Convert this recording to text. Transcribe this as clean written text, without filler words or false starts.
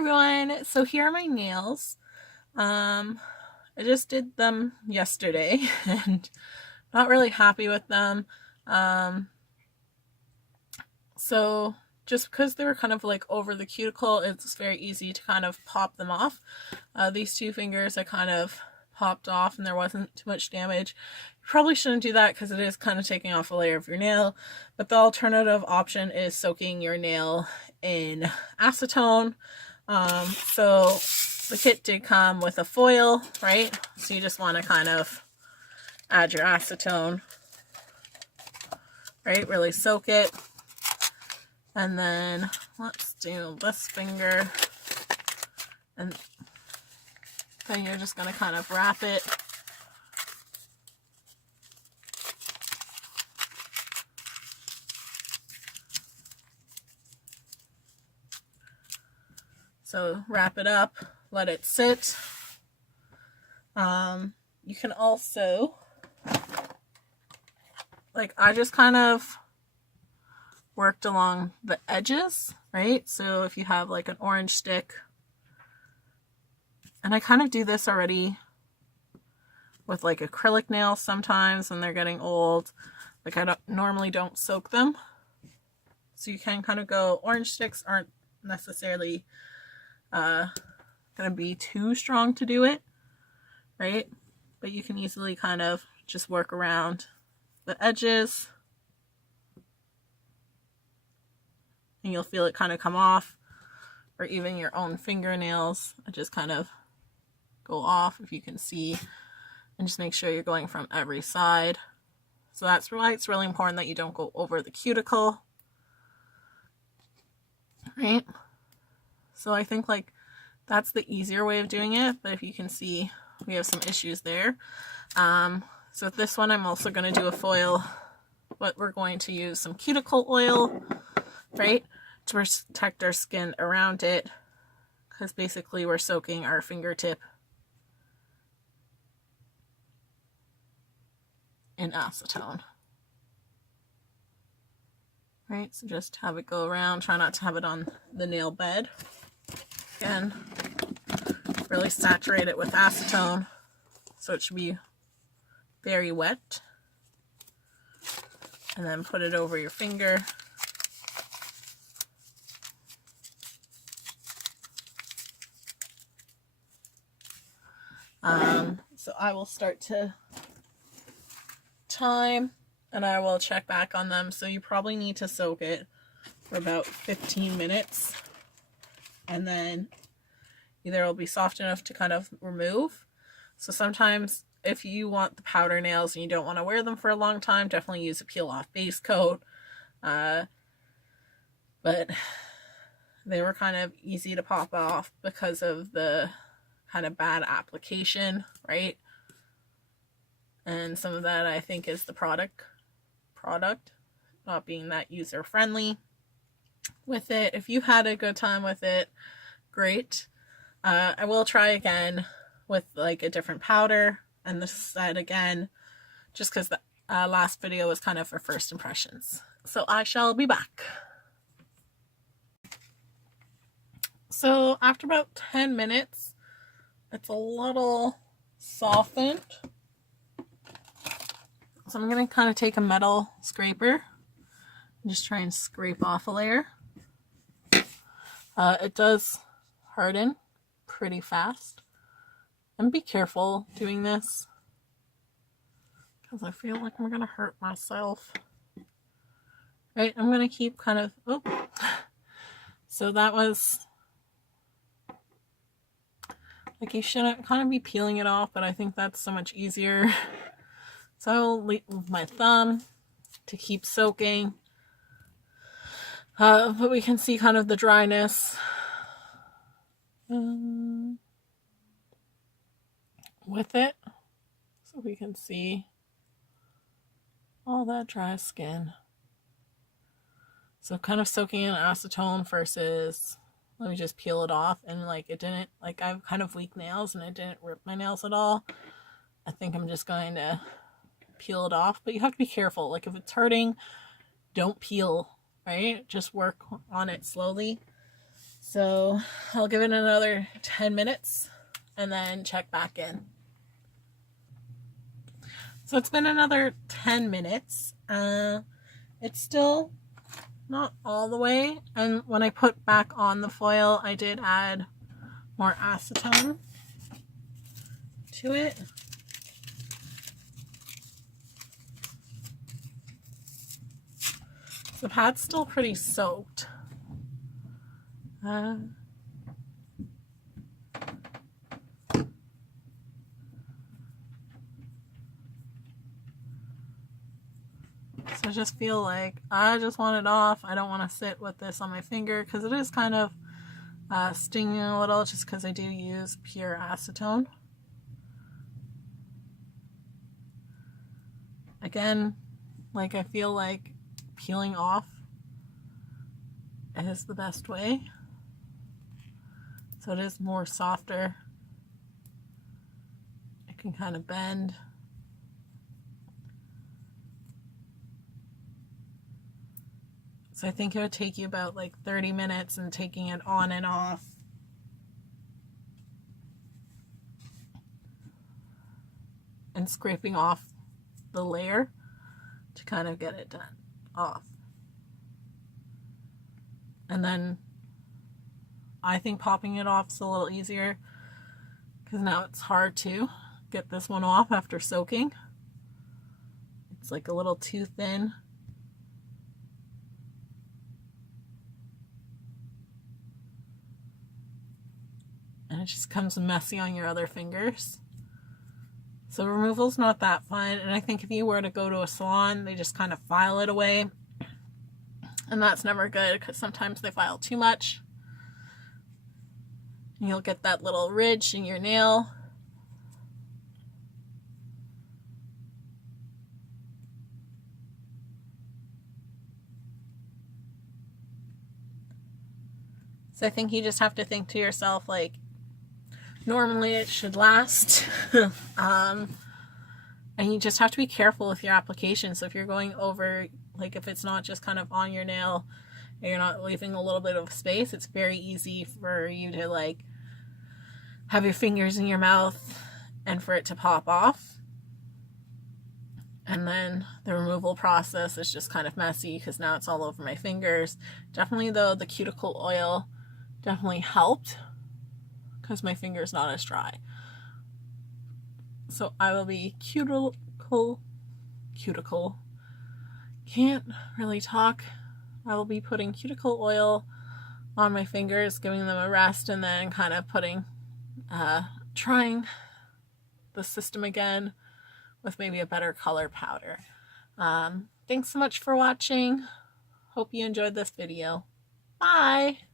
everyone, so here are my nails. I just did them yesterday and not really happy with them. So just because they were kind of like over the cuticle, it's very easy to kind of pop them off. These two fingers I kind of popped off and there wasn't too much damage. You probably shouldn't do that because it is kind of taking off a layer of your nail, but the alternative option is soaking your nail in acetone. So the kit did come with a foil, right? So you just want to kind of add your acetone, right? Really soak it. And then let's do this finger. And then you're just going to kind of wrap it. So wrap it up, let it sit. You can also, like, I just kind of worked along the edges, right? So if you have like an orange stick, and I kind of do this already with like acrylic nails sometimes when they're getting old. Like I normally don't soak them. So you can kind of go, orange sticks aren't necessarily gonna be too strong to do it, right? But you can easily kind of just work around the edges and you'll feel it kind of come off, or even your own fingernails just kind of go off, if you can see, and just make sure you're going from every side. So that's why it's really important that you don't go over the cuticle, right? So I think like that's the easier way of doing it, but if you can see, we have some issues there. So with this one, I'm also going to do a foil, but we're going to use some cuticle oil, right, to protect our skin around it, because basically we're soaking our fingertip in acetone. Right, so just have it go around, try not to have it on the nail bed. Again, really saturate it with acetone, so it should be very wet. And then put it over your finger. So I will start to time and I will check back on them. So you probably need to soak it for about 15 minutes. And then either it'll be soft enough to kind of remove. So sometimes if you want the powder nails and you don't want to wear them for a long time, definitely use a peel off base coat. But they were kind of easy to pop off because of the kind of bad application, right? And some of that I think is the product not being that user friendly with it. If you had a good time with it, great. I will try again with like a different powder and this set again, just because the last video was kind of for first impressions. So I shall be back. So after about 10 minutes, it's a little softened. So I'm going to kind of take a metal scraper and just try and scrape off a layer. It does harden pretty fast. And be careful doing this, because I feel like I'm going to hurt myself. Right, I'm going to keep kind of, oh. So that was, like, you shouldn't kind of be peeling it off, but I think that's so much easier. So I'll leave my thumb to keep soaking. But we can see kind of the dryness with it. So we can see all that dry skin. So kind of soaking in acetone versus, let me just peel it off, and like it didn't, like I have kind of weak nails and it didn't rip my nails at all. I think I'm just going to peel it off, but you have to be careful. Like if it's hurting, don't peel, right? Just work on it slowly. So I'll give it another 10 minutes and then check back in. So it's been another 10 minutes. It's still not all the way. And when I put back on the foil, I did add more acetone to it. The pad's still pretty soaked. So I just feel like I just want it off. I don't want to sit with this on my finger because it is kind of stinging a little just because I do use pure acetone. Again, like I feel like peeling off is the best way. So it is more softer. It can kind of bend. So I think it would take you about like 30 minutes and taking it on and off. And scraping off the layer to kind of get it done off. And then I think popping it off is a little easier because now it's hard to get this one off after soaking. It's like a little too thin. And it just comes messy on your other fingers. So removal's not that fun, and I think if you were to go to a salon, they just kind of file it away. And that's never good because sometimes they file too much. And you'll get that little ridge in your nail. So I think you just have to think to yourself, like, normally it should last. And you just have to be careful with your application. So if you're going over, like if it's not just kind of on your nail and you're not leaving a little bit of space, it's very easy for you to like have your fingers in your mouth and for it to pop off. And then the removal process is just kind of messy because now it's all over my fingers. Definitely though, the cuticle oil definitely helped because my finger's not as dry. So I will be cuticle, can't really talk. I will be putting cuticle oil on my fingers, giving them a rest, and then kind of putting, trying the system again with maybe a better color powder. Thanks so much for watching. Hope you enjoyed this video. Bye!